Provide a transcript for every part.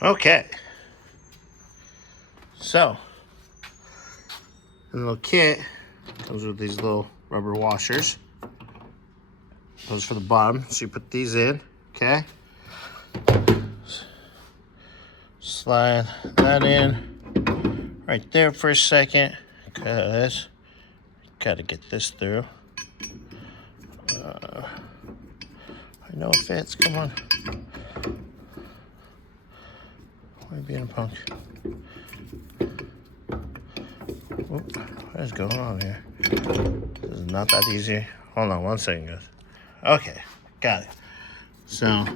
Okay. So, the little kit comes with these little rubber washers. Those for the bottom. So you put these in, okay? Slide that in right there for a second, because gotta get this through. I know it fits. Come on. Why are you being a punk? Oop, what is going on here? This is not that easy. Hold on one second, guys. Okay, got it. So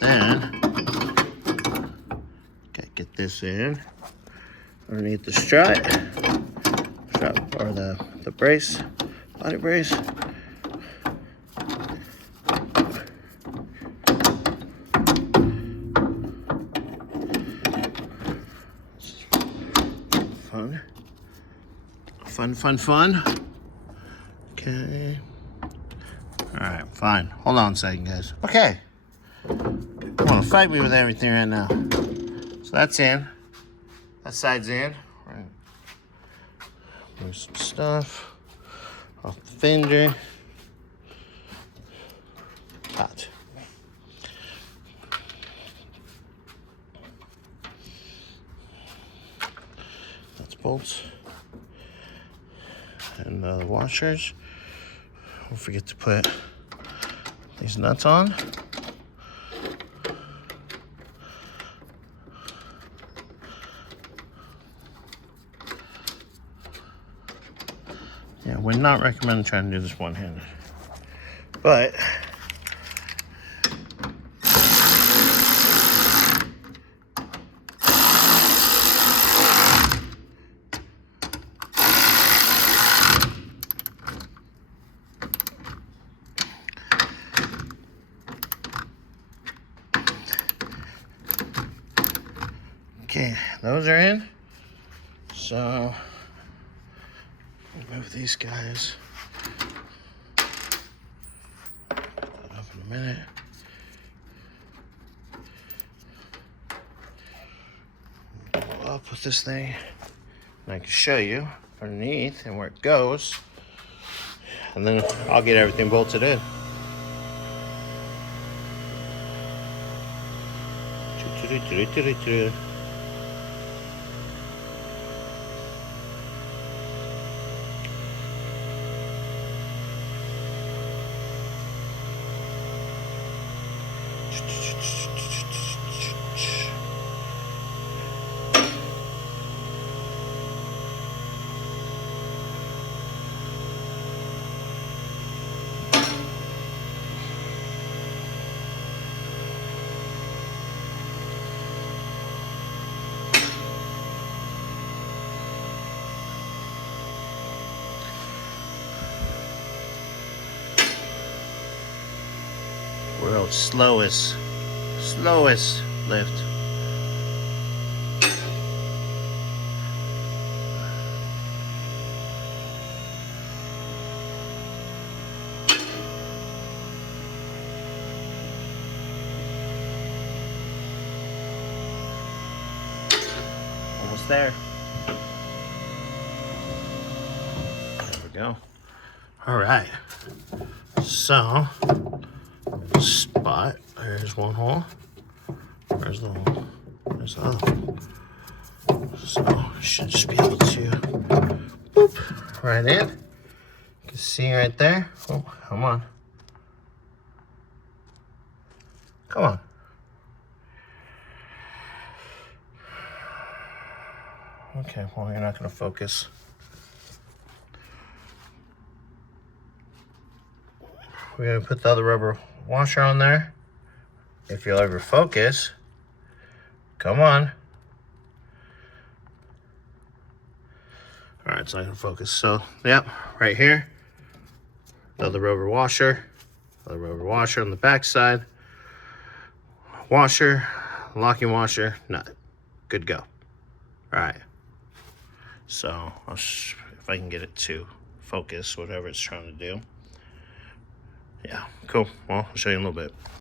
then, gotta get this in underneath the strut or the brace, body brace. Fun. Okay. All right, fine. Hold on a second, guys. Okay. You want to fight me with everything right now. So that's in. That side's in. Right. Move some stuff off the fender. Hot. That's bolts. And the washers. Don't forget to put these nuts on. Yeah, we're not recommending trying to do this one-handed, but okay, those are in. So move these guys. Put that up in a minute. Go up with this thing, and I can show you underneath and where it goes, and then I'll get everything bolted in. World's slowest lift. Almost there. There we go. All right. So, spot. There's one hole. There's the hole. There's the other hole. So, should just be able to boop right in. You can see right there. Oh, come on. Come on. Okay, well, you're not going to focus. We're going to put the other rubber washer on there. If you'll ever focus, come on. All right, it's not going to focus. So, yep, right here. The other rubber washer. Other rubber washer on the back side. Washer, locking washer, nut. Good go. All right. So, if I can get it to focus, whatever it's trying to do. Yeah, cool. Well, I'll show you in a little bit.